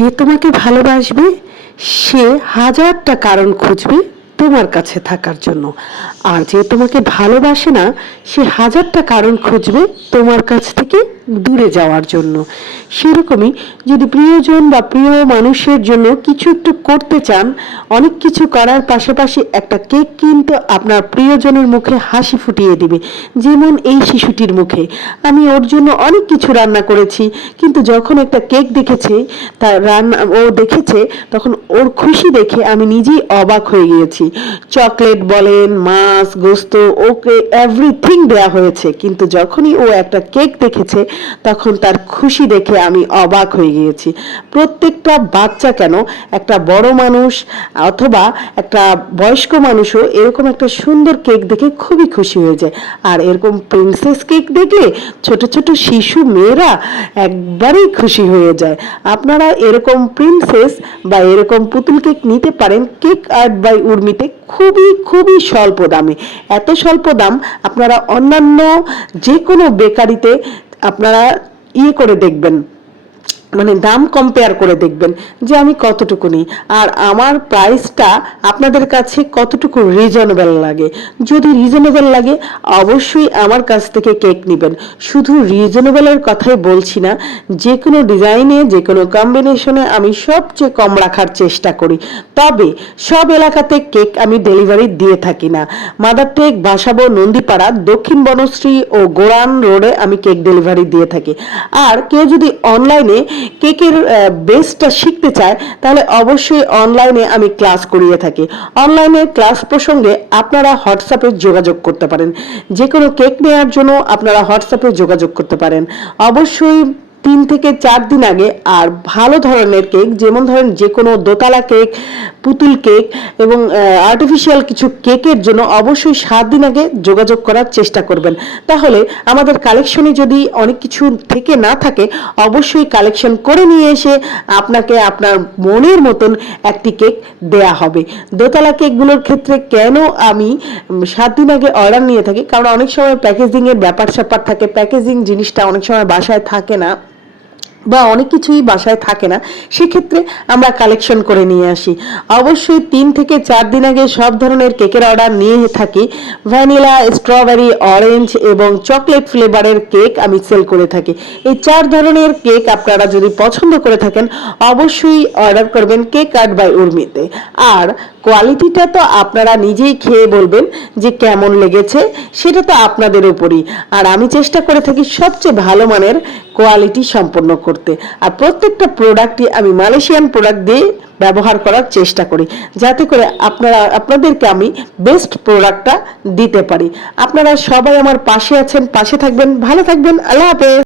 যে তোমাকে ভালোবাসবে সে হাজারটা কারণ খুঁজবে। তোমার কাছে থাকার জন্য। আর যে তোমাকে ভালোবাসে না, সে হাজারটা কারণ খুঁজবে তোমার কাছ থেকে দূরে যাওয়ার জন্য। সেরকমই যদি প্রিয়জন বা প্রিয় মানুষের জন্য কিছু একটু করতে চান, অনেক কিছু করার পাশাপাশি একটা কেক কিন্তু আপনার প্রিয়জনের মুখে হাসি ফুটিয়ে দিবে, যেমন এই শিশুটির মুখে। আমি ওর জন্য অনেক কিছু রান্না করেছি, কিন্তু যখন একটা কেক দেখেছে, তার রান্না ও দেখেছে, তখন ওর খুশি দেখে আমি নিজেই অবাক হয়ে গিয়েছি। চকলেট বলেন, মাছ, গোস্ত, ওকে এভরিথিং দেয়া হয়েছে। কিন্তু যখনই ও একটা কেক দেখেছে, তখন তার খুশি দেখে আমি অবাক হয়ে গিয়েছি। প্রত্যেকটা বাচ্চা কেন একটা বড় মানুষ অথবা একটা বয়স্ক মানুষও এরকম একটা সুন্দর কেক দেখে খুবই খুশি হয়ে যায়। আর এরকম প্রিন্সেস কেক দেখলে ছোট ছোট শিশু মেয়েরা একবারেই খুশি হয়ে যায়। আপনারা এরকম প্রিন্সেস বা এরকম পুতুল কেক নিতে পারেন, কেক আর্ট বাই উর্মিতে খুবই খুবই স্বল্প দামে। এত স্বল্প দাম আপনারা অন্যান্য যে কোনো বেকারিতে আপনারা ইয়ে করে দেখবেন। মানে দাম কম্পেয়ার করে দেখবেন যে আমি কতটুকু নিই। আর আমার প্রাইসটা আপনাদের কাছে কতটুকু রিজনেবল লাগে? যদি রিজনেবল লাগে, অবশ্যই আমার কাছ থেকে কেক নেবেন। শুধু রিজনেবলের কথাই বলছি না, যে কোনো ডিজাইনে যে কোনো কম্বিনেশনে আমি সবচেয়ে কম রাখার চেষ্টা করি। তবে সব এলাকাতে কেক আমি ডেলিভারি দিয়ে থাকি না। মাদার টেক বাসাবো, নন্দীপাড়া, দক্ষিণ বনশ্রী ও গোরান রোডে আমি কেক ডেলিভারি দিয়ে থাকি। আর কেউ যদি অনলাইনে কেকের বেসটা শিখতে চায়, তাহলে অবশ্যই অনলাইনে আমি ক্লাস করিয়ে থাকি। অনলাইনে ক্লাস প্রসঙ্গে আপনারা হোয়াটসঅ্যাপে যোগাযোগ করতে পারেন। যে কোনো কেক নেওয়ার জন্য আপনারা হোয়াটসঅ্যাপে যোগাযোগ করতে পারেন। অবশ্যই তিন থেকে চার দিন আগে আর ভালো ধরনের কেক, যেমন ধরেন যে কোনো দোতলা কেক, পুতুল কেক এবং আর্টিফিশিয়াল কিছু কেকের জন্য অবশ্যই সাত দিন আগে যোগাযোগ করার চেষ্টা করবেন। তাহলে আমাদের কালেকশনে যদি অনেক কিছু থেকে না থাকে, অবশ্যই কালেকশন করে নিয়ে এসে আপনাকে আপনার মনের মতন একটি কেক দেয়া হবে। দোতলা কেকগুলোর ক্ষেত্রে কেন আমি সাত দিন আগে অর্ডার নিয়ে থাকি? কারণ অনেক সময় প্যাকেজিংয়ের ব্যাপার স্যাপার থাকে প্যাকেজিং জিনিসটা অনেক সময় বাসায় থাকে না। বা অনেক কিছুই বাসায় থাকে না, সেক্ষেত্রে আমরা কালেকশন করে নিয়ে আসি। অবশ্যই তিন থেকে চার দিন আগে সব ধরনের কেকের অর্ডার নিয়ে থাকি। ভ্যানিলা স্ট্রবেরি অরেঞ্জ এবং চকলেট ফ্লেভারের কেক আমি সেল করে থাকি। এই চার ধরনের কেক আপনারা যদি পছন্দ করে থাকেন, অবশ্যই অর্ডার করবেন কেক আর্ট বাই উর্মিতে আর কোয়ালিটিটা তো আপনারা নিজেই খেয়ে বলবেন যে কেমন লেগেছে, সেটা তো আপনাদের উপরই। আর আমি চেষ্টা করে থাকি সবচেয়ে ভালো মানের কোয়ালিটি সম্পন্ন করতে। আর প্রত্যেকটা প্রোডাক্টই আমি মালয়েশিয়ান প্রোডাক্ট দিয়ে ব্যবহার করার চেষ্টা করি, যাতে করে আপনারা, আপনাদেরকে আমি বেস্ট প্রোডাক্টটা দিতে পারি। আপনারা সবাই আমার পাশে আছেন, পাশে থাকবেন, ভালো থাকবেন, আল্লাহ হাফেজ।